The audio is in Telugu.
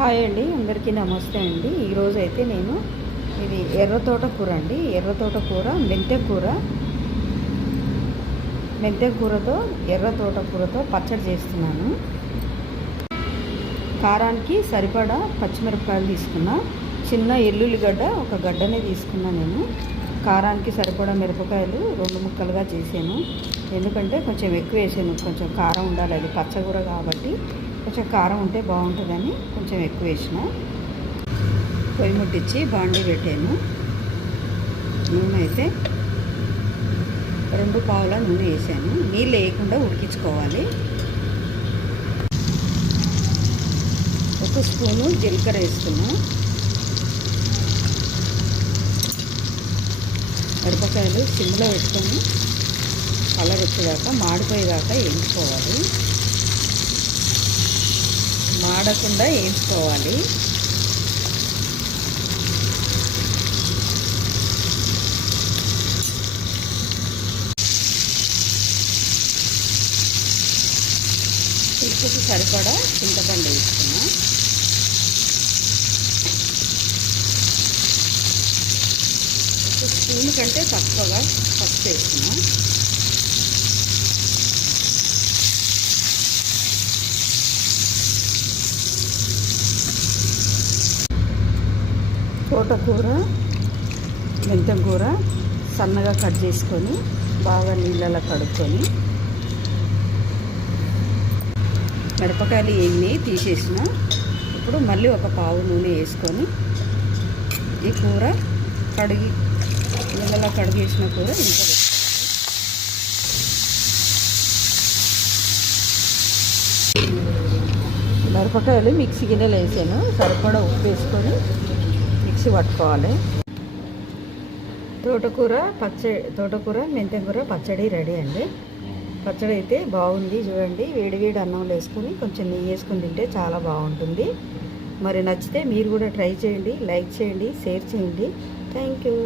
హాయ్ అండి, అందరికీ నమస్తే అండి. ఈరోజు అయితే నేను ఇది ఎర్ర తోటకూర అండి. ఎర్ర తోటకూర మెంతెకూరతో ఎర్ర తోటకూరతో పచ్చడి చేస్తున్నాను. కారానికి సరిపడా పచ్చిమిరపకాయలు తీసుకున్నా, చిన్న ఎల్లుల్లిగడ్డ ఒక గడ్డనే తీసుకున్నా. నేను కారానికి సరిపడా మిరపకాయలు 2 ముక్కలుగా చేసాను. ఎందుకంటే కొంచెం ఎక్కువ వేసాను, కొంచెం కారం ఉండాలి, అది పచ్చకూర కాబట్టి కొంచెం కారం ఉంటే బాగుంటుందని కొంచెం ఎక్కువ వేసిన. పొయ్యి ముట్టించి బాండీ పెట్టాను. నూనె అయితే 2 పావుల నూనె వేసాను. నీళ్ళు వేయకుండా ఉడికించుకోవాలి. 1 స్పూను జీలకర్ర వేసుకున్నా. మిరపకాయలు సిమ్లో పెట్టుకొని కలర్ వచ్చేదాకా, మాడిపోయేదాకా వేయించుకోవాలి. మాడకుండా వేయించుకోవాలి. పులుపుకి సరిపడా చింతపండు వేసుకున్నా. స్పూన్ కంటే తక్కువగా పసుపు వేసుకున్నా. తోటకూర, మెంతెకూర సన్నగా కట్ చేసుకొని బాగా నీళ్ళలో కడుక్కొని, మిరపకాయలు ఏమి తీసేసిన. ఇప్పుడు మళ్ళీ 1 పావు నూనె వేసుకొని ఈ కూర నీళ్ళలో కడిగేసిన కూర ఇంట్లో పెట్టుకోవాలి. మిరపకాయలు మిక్సీ గిన్నెలు వేసాను. సరిపడా ఉప్పు వేసుకొని మిక్సీ పట్టుకోవాలి. తోటకూర మెంతెకూర పచ్చడి రెడీ అండి. పచ్చడి అయితే బాగుంది చూడండి. వేడివేడి అన్నంలో వేసుకొని కొంచెం నెయ్యి వేసుకొని తింటే చాలా బాగుంటుంది. మరి నచ్చితే మీరు కూడా ట్రై చేయండి, లైక్ చేయండి, షేర్ చేయండి. Thank you.